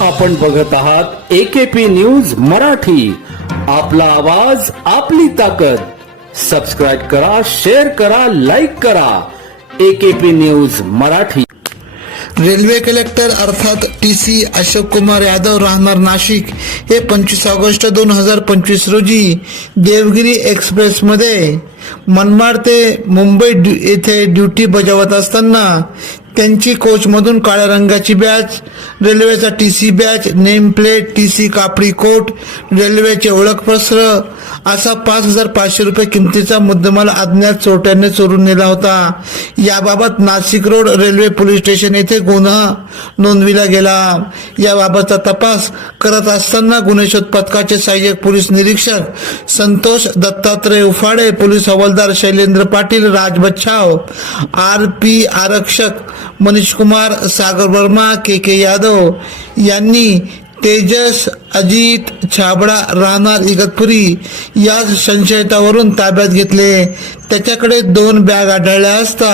आपण बघत आहात एकेपी न्यूज मराठी. आपला आवाज आपली ताकद. सबस्क्राईब करा शेअर करा लाईक करा. AKP news Marathi. Railway collector अर्थात टी सी अशोक कुमार यादव राहणार नाशिक हे पंचवीस ऑगस्ट दोन हजार पंचवीस रोजी देवगिरी एक्सप्रेसमध्ये मनमाड ते मुंबई येथे ड्युटी बजावत असताना त्यांची कोचमधून काळ्या रंगाची बॅच रेल्वेचा T C badge name plate T C कापडी कोट रेल्वेचे ओळखपत्र असा पाच हजार पाचशे रुपये किमतीचा मुद्देमाल अज्ञात चोरट्याने चोरून नेला होता. याबाबत Nashik road railway police station येथे गुन्हा नोंदविला गेला. याबाबतचा तपास करत असताना गुन्हे शोध पथकाचे सहाय्यक पोलीस निरीक्षक संतोष दत्तात्रय उफाडे पोलीस हवालदार शैलेंद्र पाटील राज बच्छाव आर पी आरक्षक मनीष कुमार सागर वर्मा के के यादव यांनी तेजस अजित छाबडा राहणार इगतपुरी या संशयितावरून ताब्यात घेतले. त्याच्याकडे दोन बॅग आढळल्या असता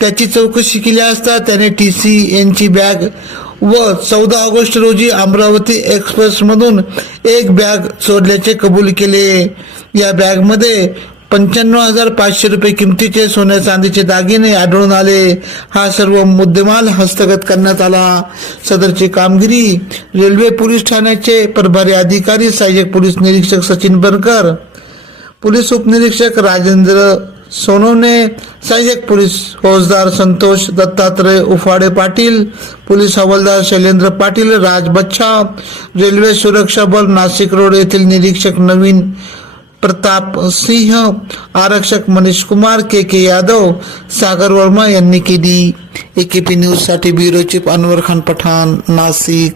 त्याची चौकशी केली असता त्याने टी सी यांची बॅग व चौदा ऑगस्ट रोजी अमरावती एक्सप्रेसमधून एक बॅग चोरल्याचे कबूल केले. या बॅगमध्ये पंच्याण्णव हजार पाचशे रुपये किमतीचे सोन्या चांदीचे दागिने आढळून आले. हा सर्व मुद्देमाल हस्तगत करण्यात आला. सदरची कामगिरी रेल्वे पोलीस ठाण्याचे प्रभारी अधिकारी सहाय्यक पोलीस निरीक्षक सचिन बनकर पोलीस उपनिरीक्षक राजेंद्र सोनवणे सहाय्यक पोलीस फौजदार संतोष दत्तात्रय उफाडे पाटील पोलीस हवालदार शैलेंद्र पाटील राज बच्छा रेल्वे सुरक्षा बल नाशिक रोड येथील निरीक्षक नवीन प्रताप सिंह आरक्षक मनीष कुमार के के यादव सागर वर्मा यांनी केली. एकेपी न्यूजसाठी ब्युरो चीफ अनवर खान पठाण नाशिक.